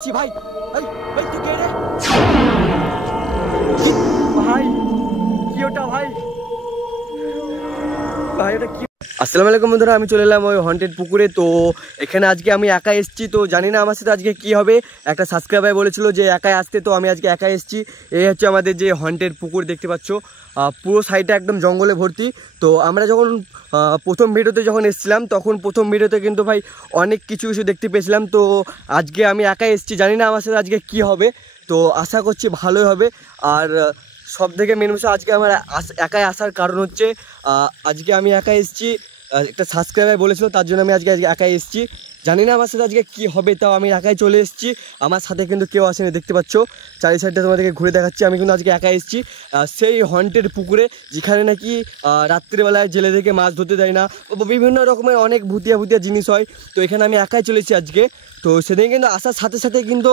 ভাই ভাই ভাই তুই কে রে ভাই কি ওটা ভাই ভাই ওটা কি আসসালামু আলাইকুম বন্ধুরা আমি চলে এলাম ওই হন্টেড পুকুরে। তো এখানে আজকে আমি একা এসেছি, তো জানি না আমার সাথে আজকে কি হবে। একটা সাবস্ক্রাইবার বলেছিল যে একাই আসতে, তো আমি আজকে একাই এসেছি। এই হচ্ছে আমাদের যে হন্টেড পুকুর দেখতে পাচ্ছ, পুরো সাইডটা একদম জঙ্গলে ভর্তি। তো আমরা যখন প্রথম ভিডিওতে যখন এসেছিলাম তখন প্রথম ভিডিওতে কিন্তু ভাই অনেক কিছু দেখতে পেয়েছিলাম। তো আজকে আমি একাই এসেছি, জানি না আমার সাথে আজকে কি হবে, তো আশা করছি ভালোই হবে। আর সব থেকে মেন বিষয় আজকে আমার একাই আসার কারণ হচ্ছে আজকে আমি একাই এসেছি, একটা সাবস্ক্রাইবার বলেছিল তার জন্য আমি আজকে একাই এসেছি। জানি না আমার সাথে আজকে কী হবে, তাও আমি একাই চলে এসেছি। আমার সাথে কিন্তু কেউ আসেনি, দেখতে পাচ্ছ চারি সাইডটা তোমাদেরকে ঘুরে দেখাচ্ছি। আমি কিন্তু আজকে একাই এসেছি সেই হন্টেড পুকুরে, যেখানে নাকি রাত্রিবেলায় জেলে থেকে মাছ ধরতে দেয় না, বিভিন্ন রকমের অনেক ভুতিয়া জিনিস হয়। তো এখানে আমি একাই চলেছি আজকে। তো সেদিন কিন্তু আসার সাথে সাথে কিন্তু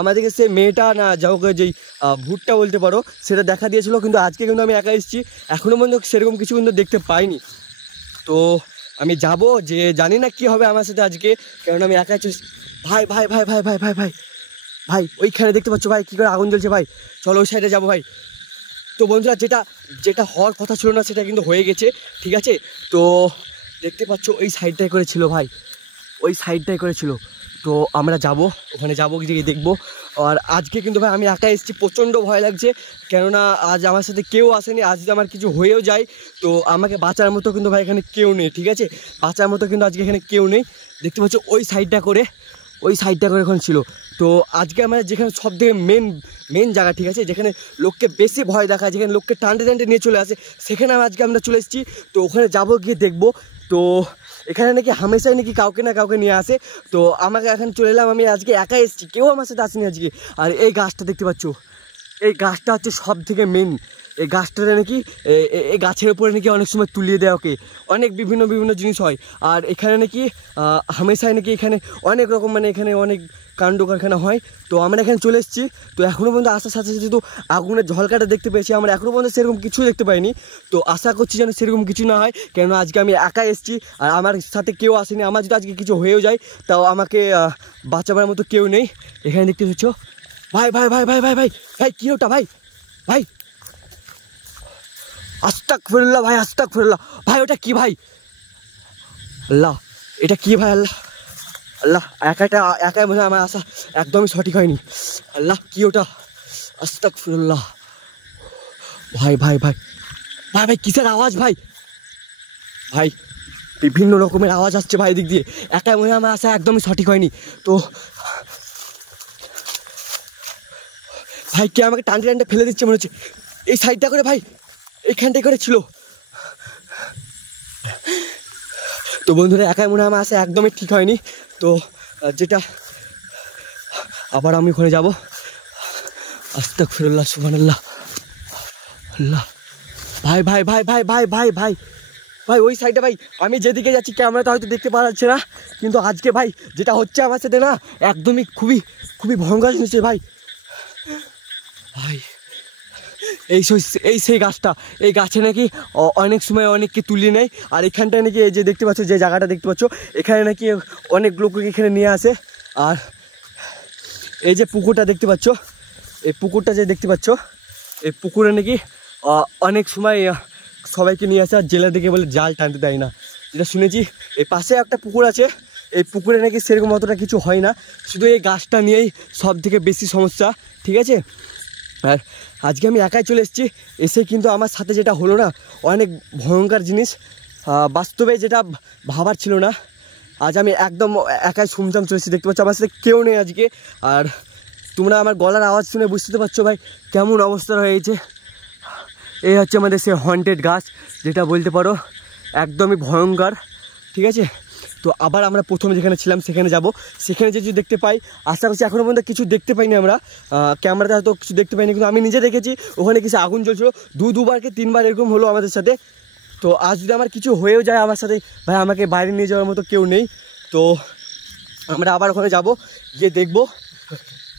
আমাদেরকে সে মেয়েটা না যা হোক যেই ভূতটা বলতে পারো সেটা দেখা দিয়েছিল, কিন্তু আজকে কিন্তু আমি একা এসেছি, এখনও পর্যন্ত সেরকম কিছু কিন্তু দেখতে পাইনি। তো আমি যাব, যে জানি না কি হবে আমার সাথে আজকে, কারণ আমি একাই চলেছি। ভাই ভাই ভাই ভাই ভাই ভাই ভাই ভাই ওইখানে দেখতে পাচ্ছ ভাই কী করে আগুন জ্বলছে, ভাই চলো ওই সাইডে যাবো ভাই। তো বন্ধুরা যেটা হওয়ার কথা ছিল না সেটা কিন্তু হয়ে গেছে, ঠিক আছে। তো দেখতে পাচ্ছ ওই সাইডটাই করেছিল ভাই, ওই সাইডটাই করেছিল। তো আমরা যাব, ওখানে যাবো গিয়ে দেখবো। আর আজকে কিন্তু ভাই আমি একা এসেছি, প্রচণ্ড ভয় লাগছে, কেননা আজ আমার সাথে কেউ আসেনি। আজ যদি আমার কিছু হয়েও যায় তো আমাকে বাঁচার মতো কিন্তু ভাই এখানে কেউ নেই, ঠিক আছে, বাঁচার মতো কিন্তু আজকে এখানে কেউ নেই। দেখতে পাচ্ছ ওই সাইডটা করে এখন ছিল। তো আজকে আমরা যেখানে সব থেকে মেন জায়গা, ঠিক আছে, যেখানে লোককে বেশি ভয় দেখায়, যেখানে লোককে টানতে নিয়ে চলে আসে, সেখানে আজকে আমরা চলে এসেছি। তো ওখানে যাবো, গিয়ে দেখবো। তো এখানে নাকি হামেশাই নাকি কাউকে না কাউকে নিয়ে আসে। তো আমাকে এখন চলে এলাম, আমি আজকে একাই এসেছি, কেউ আমার সাথে আসেনি আজকে। আর এই গাছটা দেখতে পাচ্ছ, এই গাছটা হচ্ছে সব থেকে মেন। এই গাছটাতে নাকি এই গাছের উপরে নাকি অনেক সময় তুলিয়ে দেয় ওকে, অনেক বিভিন্ন জিনিস হয়। আর এখানে নাকি হামেশাই নাকি এখানে অনেক রকম মানে এখানে অনেক কাণ্ড কারখানা হয়। তো আমরা এখানে চলে এসেছি। তো এখনও পর্যন্ত আসার সাথে সাথে তো আগুনের ঝলকাটা দেখতে পেয়েছি, আমরা এখনও পর্যন্ত সেরকম কিছু দেখতে পাইনি। তো আশা করছি যেন সেরকম কিছু না হয়, কেন আজকে আমি একাই এসেছি আর আমার সাথে কেউ আসেনি। আমার যদি আজকে কিছু হয়েও যায় তাও আমাকে বাঁচাবার মতো কেউ নেই। এখানে দেখতে পাচ্ছ ভাই ভাই ভাই ভাই ভাই ভাই ভাই কী ওটা ভাই ভাই আস্তাগফিরুল্লাহ ভাই আস্তাগফিরুল্লাহ ভাই ওটা কি ভাই, আল্লাহ এটা কি ভাই, আল্লাহ আল্লাহ একাই মনে হয় আমার আসা একদমই সঠিক হয়নি। আল্লাহ কি ওটা, আস্তাগফিরুল্লাহ ভাই ভাই ভাই ভাই ভাই কিসের আওয়াজ ভাই, ভাই বিভিন্ন রকমের আওয়াজ আসছে ভাই দিক দিয়ে, একাই মনে হয় আমার আসা একদমই সঠিক হয়নি। তো ভাই কে আমাকে টানতে ফেলে দিচ্ছে মনে হচ্ছে, এই সাইডটা করে ভাই এইখানটাই করে ছিল। তো বন্ধুরা একাই মনে হয় আমার আসা একদমই ঠিক হয়নি। তো যেটা আবার আমি ওখানে যাবো, আস্তাগফিরুল্লাহ সুবহানাল্লাহ আল্লাহ ভাই ভাই ভাই ভাই ভাই ভাই ভাই ভাই ওই সাইডে ভাই আমি যেদিকে যাচ্ছি ক্যামেরাটা হয়তো দেখতে পাওয়া যাচ্ছে না, কিন্তু আজকে ভাই যেটা হচ্ছে আমার সাথে না একদমই খুবই ভয়ঙ্কর জিনিস ভাই। ভাই এই সেই গাছটা, এই গাছে নাকি অনেক সময় অনেককে তুলিয়ে নেয়। আর এখানটায় নাকি এই যে দেখতে পাচ্ছ, যে জায়গাটা দেখতে পাচ্ছ, এখানে নাকি অনেক লোককে এখানে নিয়ে আসে। আর এই যে পুকুরটা দেখতে পাচ্ছ, এই পুকুরটা যে দেখতে পাচ্ছ, এই পুকুরে নাকি অনেক সময় সবাইকে নিয়ে আসে, আর জেলে থেকে বলে জাল টানতে দেয় না, যেটা শুনেছি। এই পাশে একটা পুকুর আছে, এই পুকুরে নাকি সেরকম অতটা কিছু হয় না, শুধু এই গাছটা নিয়েই সব থেকে বেশি সমস্যা, ঠিক আছে। আর আজকে আমি একাই চলে এসেছি, এসে কিন্তু আমার সাথে যেটা হলো না অনেক ভয়ঙ্কর জিনিস, বাস্তবে যেটা ভাবার ছিল না। আজ আমি একদম একাই সুমচাম চলেছি, দেখতে পাচ্ছ আমার সাথে কেউ নেই আজকে। আর তোমরা আমার গলার আওয়াজ শুনে বুঝতে পারছো ভাই কেমন অবস্থা হয়েছে। এই হচ্ছে আমাদের সে হন্টেড গাছ, যেটা বলতে পারো একদমই ভয়ঙ্কর, ঠিক আছে। তো আবার আমরা প্রথমে যেখানে ছিলাম সেখানে যাব, সেখানে যে কিছু দেখতে পাই, আশা করছি এখনও পর্যন্ত কিছু দেখতে পাইনি আমরা, ক্যামেরাতে হয়তো কিছু দেখতে পাইনি, কিন্তু আমি নিজে দেখেছি ওখানে কিছু আগুন জ্বলছিল, দুবার কি তিনবার এরকম হলো আমাদের সাথে। তো আজ যদি আমার কিছু হয়েও যায় আমার সাথে ভাই, আমাকে বাইরে নিয়ে যাওয়ার মতো কেউ নেই। তো আমরা আবার ওখানে যাব, গিয়ে দেখবো।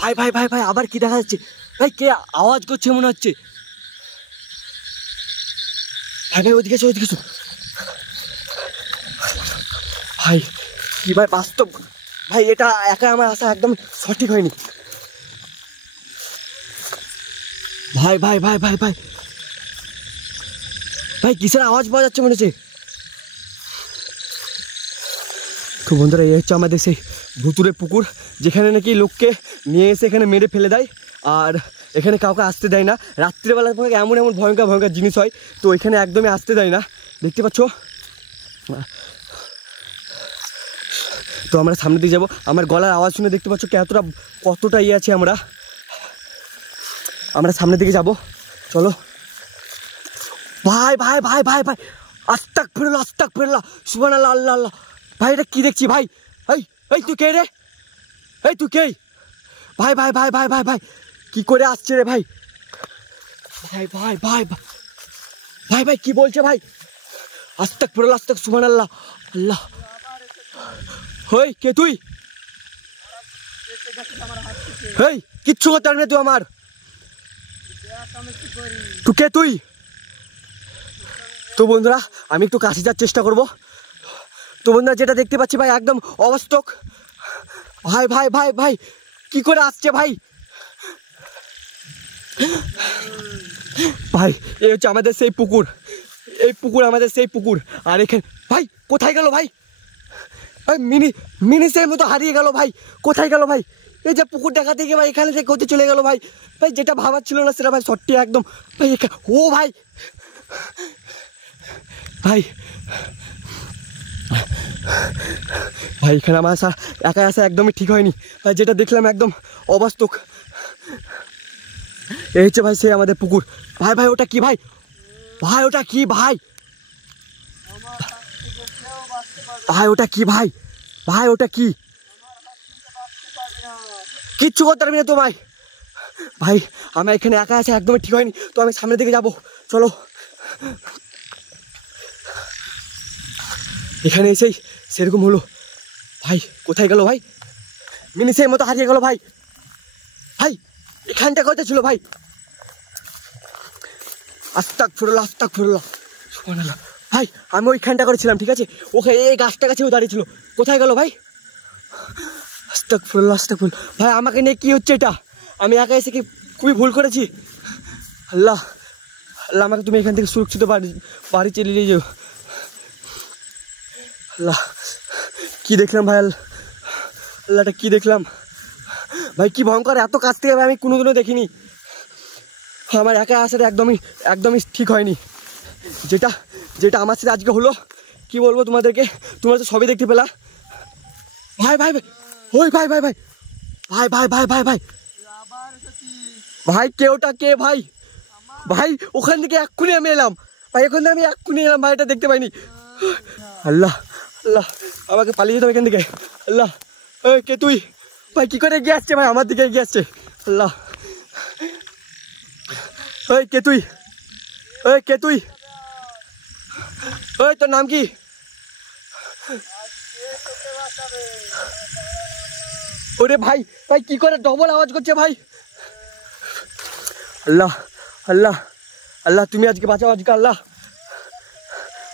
ভাই ভাই ভাই ভাই আবার কি দেখা যাচ্ছে ভাই, কে আওয়াজ করছে মনে হচ্ছে, ভাই ভাই ওদিকে ভাই কি ভাই বাস্তব ভাই এটা একা আমার আসা একদম সঠিক হয়নি। ভাই ভাই ভাই ভাই ভাই ভাই কিসের আওয়াজ পাওয়া যাচ্ছে মনে হচ্ছে। তো বন্ধুরা এই হচ্ছে আমাদের সেই ভুতুরে পুকুর, যেখানে নাকি লোককে নিয়ে এসে এখানে মেরে ফেলে দেয়, আর এখানে কাউকে আসতে দেয় না। রাত্রিবেলার পরে এমন এমন ভয়ঙ্কর ভয়ঙ্কর জিনিস হয়, তো এখানে একদমই আসতে দেয় না, দেখতে পাচ্ছ। তো আমরা সামনের দিকে যাবো। আমার গলার আওয়াজ শুনে দেখতে পাচ্ছ কতটা ইয়ে আছে। আমরা সামনের দিকে যাব, চলো। ভাই ভাই ভাই ভাই ভাই আস্তাগফিরুল্লাহ সুবহানাল্লাহ আল্লাহ আল্লাহ। ভাই এটা কি দেখছি ভাই? এই তুই কে রে? এই তুই কে? ভাই ভাই ভাই ভাই ভাই ভাই কি করে আসছে রে ভাই? ভাই ভাই ভাই ভাই ভাই কি বলছে ভাই? আস্তাগফিরুল্লাহ সুবহানাল্লাহ আল্লাহ। হই কে তুই? হেই কিচ্ছু করতে পারবি না তুই আমার। তুই কে তুই? তো বন্ধুরা আমি একটু কাছে যাওয়ার চেষ্টা করব। তো বন্ধুরা যেটা দেখতে পাচ্ছি ভাই একদম অবাস্তব। ভাই ভাই ভাই ভাই কি করে আসছে ভাই? ভাই এই হচ্ছে আমাদের সেই পুকুর, এই পুকুর আমাদের সেই পুকুর। আর এখানে ভাই কোথায় গেল ভাই? মিনিসের মতো হারিয়ে গেল ভাই। কোথায় গেল ভাই? এই যে পুকুর দেখা থেকে ভাই এখানে থেকে কোথায় চলে গেল ভাই? ভাই যেটা ভাবার ছিল না সেটা ভাই সত্যি একদম ভাই। ও ভাই ভাই ভাই এখানে আমার একা আসা একদমই ঠিক হয়নি ভাই, যেটা দেখলাম একদম অবাস্তব। এই হচ্ছে ভাই সেই আমাদের পুকুর। ভাই ভাই ওটা কি ভাই? ভাই ওটা কি ভাই? ভাই ওটা কি ভাই? ভাই ওটা কি? কিচ্ছু করতে পারবি না তো ভাই। ভাই আমি এখানে একা আছে একদমই ঠিক হয়নি, তো আমি সামনের দিকে যাবো, চলো। এখানে এসেই সেরকম হলো। ভাই কোথায় গেল ভাই? মিনিসের মতো হারিয়ে গেল ভাই। ভাই এখানটা কোথায় ছিল ভাই? আস্তাগফিরুল্লাহ সুবহানাল্লাহ। ভাই আমি ওইখানটা করেছিলাম, ঠিক আছে, ওখানে এই গাছটা কাছেও দাঁড়িয়েছিল। কোথায় গেল ভাই? আস্তাগফিরুল্লাহ ভাই আমাকে নিয়ে কি হচ্ছে এটা? আমি একা এসে কি খুবই ভুল করেছি? আল্লাহ আল্লাহ আমাকে তুমি এখান থেকে সুরক্ষিত বাড়ি চলে নিয়ে যাও। আল্লাহ কি দেখলাম ভাই? আল্লাহটা কি দেখলাম ভাই? কি ভয়ঙ্কর! এত কাছ থেকে আমি কোনোদিনও দেখিনি। আমার একা আসাটা একদমই ঠিক হয়নি। যেটা আমার সাথে আজকে হলো কি বলবো তোমাদেরকে, তোমরা তো সবই দেখতে পেলা। ভাই ভাই ভাই ওই ভাই ভাই ভাই ভাই ভাই ভাই ভাই ভাই ভাই কেউটা কে ভাই? ভাই ওখান থেকে এক্ষুনি আমি এলাম ভাই, ওখান থেকে আমি এক্ষুনি এলাম ভাই, এটা দেখতে পাইনি। আল্লাহ আল্লাহ আমাকে পালিয়ে যেতে হবে এখান থেকে। আল্লাহ কে তুই ভাই? কি করে এগিয়ে আসছে ভাই? আমার দিকে এগিয়ে আসছে। আল্লাহ কে তুই? কে তুই? তোর নাম কি? ওরে ভাই ভাই কি করে ডবল আওয়াজ করছে ভাই? আল্লাহ আল্লাহ আল্লাহ তুমি আজকে বাঁচাও, আজকে আল্লাহ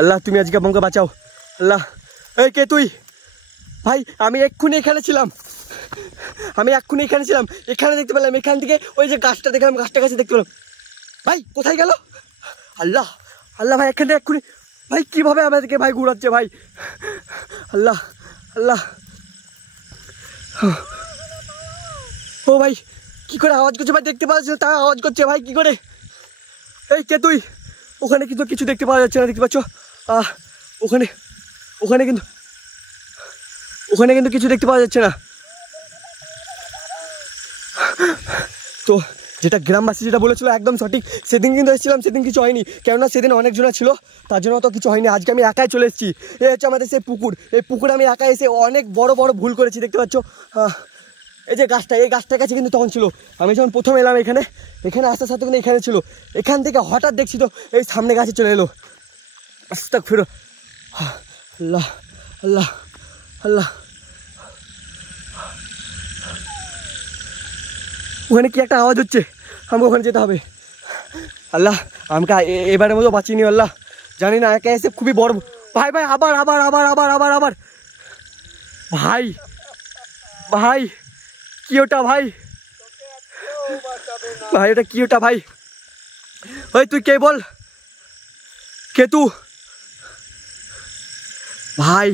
আল্লাহ তুমি আজকে আমাকে বাঁচাও। আল্লাহ কে তুই? ভাই আমি এক্ষুনি এখানে ছিলাম, এখানে দেখতে পেলাম, এখান থেকে ওই যে গাছটা দেখলাম, গাছটা কাছে দেখতে পেলাম। ভাই কোথায় গেল? আল্লাহ আল্লাহ ভাই এখান থেকে এক্ষুনি ভাই কিভাবে আমাদেরকে ভাই ঘুরাচ্ছে ভাই? আল্লাহ আল্লাহ ও ভাই কি করে আওয়াজ করছে ভাই? দেখতে পাচ্ছ তা আওয়াজ করছে ভাই কি করে? কে তুই? ওখানে কিন্তু কিছু দেখতে পাওয়া যাচ্ছে না, দেখতে পাচ্ছ? ওখানে কিন্তু কিছু দেখতে পাওয়া যাচ্ছে না। তো যেটা গ্রামবাসী যেটা বলেছিল একদম সঠিক। সেদিন কিন্তু এসেছিলাম, সেদিন কিছু হয়নি, কেননা সেদিন অনেকজনা ছিল, তার জন্য তো কিছু হয়নি। আজকে আমি একাই চলে এসেছি। এই হচ্ছে আমাদের সেই পুকুর। এই পুকুরে আমি একা এসে অনেক বড় ভুল করেছি, দেখতে পাচ্ছ? এই যে গাছটা, এই গাছটার কাছে কিন্তু তখন ছিল। আমি যখন প্রথম এলাম এখানে আসার সাথে কিন্তু এখানে ছিল। এখান থেকে হঠাৎ দেখছি তো এই সামনে গাছে চলে এলো। আস্তাগফিরুল্লাহ আল্লাহ আল্লাহ আল্লাহ। ওখানে কি একটা আওয়াজ হচ্ছে, আমাকে ওখানে যেতে হবে। আল্লাহ আমাকে এবারের মতো বাঁচিয়ে নি আল্লাহ, জানি না একা এসে খুবই বড়। ভাই ভাই আবার ভাই ভাই কি ওটা ভাই, ভাই ওটা কি ওটা ভাই? ওই তুই কে বল, কে তু? ভাই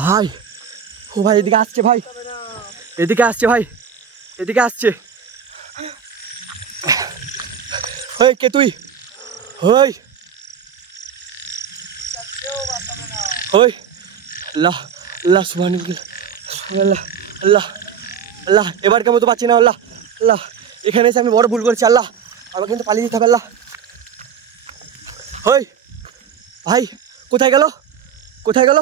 ভাই ও ভাই এদিকে আসছে ভাই, এদিকে আসছে ভাই, এদিকে আসছে। ওই কে তুই? ওই ওই আল্লাহ আল্লাহ সুবহানাল্লাহ আল্লাহ আল্লাহ, এবার কেমন তো পাচ্ছি না। আল্লাহ আল্লাহ, এখানে এসে আমি বড় ভুল করেছি। আল্লাহ আমাকে কিন্তু পালিয়ে যেতে হবে। আল্লাহ ওই ভাই কোথায় গেল, কোথায় গেল?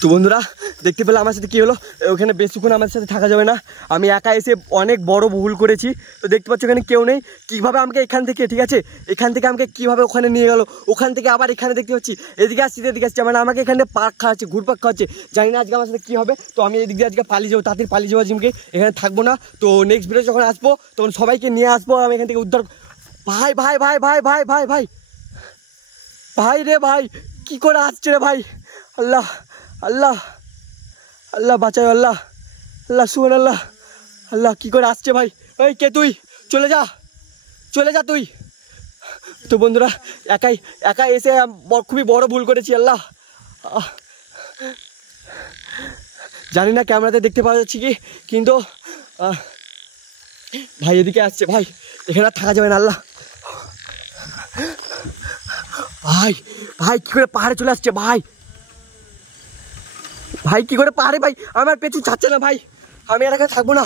তো বন্ধুরা দেখতে পেলে আমার সাথে কী হলো, ওখানে বেশিক্ষণ আমার সাথে থাকা যাবে না, আমি একা এসে অনেক বড় ভুল করেছি। তো দেখতে পাচ্ছ এখানে কেউ নেই, কীভাবে আমাকে এখান থেকে, ঠিক আছে এখান থেকে আমাকে কীভাবে ওখানে নিয়ে গেল, ওখান থেকে আবার এখানে দেখতে পাচ্ছি এদিকে আসছি, এদিকে আসছি, মানে আমাকে এখানে পার্ক খাওয়াচ্ছে, ঘুরপাক খাওয়াচ্ছে। জানি না আজকে আমার সাথে কী হবে। তো আমি এদিক দিয়ে আজকে পালিয়ে যাবো, তাড়াতাড়ি পালিয়ে যাবো, জিমকে এখানে থাকবো না। তো নেক্সট ভিডিও যখন আসবো তখন সবাইকে নিয়ে আসবো, আমি এখান থেকে উদ্ধার। ভাই ভাই ভাই ভাই ভাই ভাই ভাই ভাই রে ভাই, কী করে আসছে রে ভাই? আল্লাহ আল্লাহ আল্লাহ বাঁচাও, আল্লাহ আল্লাহ সুবহানাল্লাহ আল্লাহ, কী করে আসছে ভাই? ওই কে তুই? চলে যা, চলে যা তুই। তো বন্ধুরা একাই এসে খুবই বড় ভুল করেছি। আল্লাহ জানি না ক্যামেরাতে দেখতে পাওয়া যাচ্ছে কি, কিন্তু ভাই এদিকে আসছে ভাই, এখানে আর থাকা যাবে না। আল্লাহ ভাই ভাই কী করে পাহাড়ে চলে আসছে ভাই, ভাই কী করে পাহাড়ে, ভাই আমার পেছু ছাড়ছে না ভাই, আমি আর এখানে থাকবো না।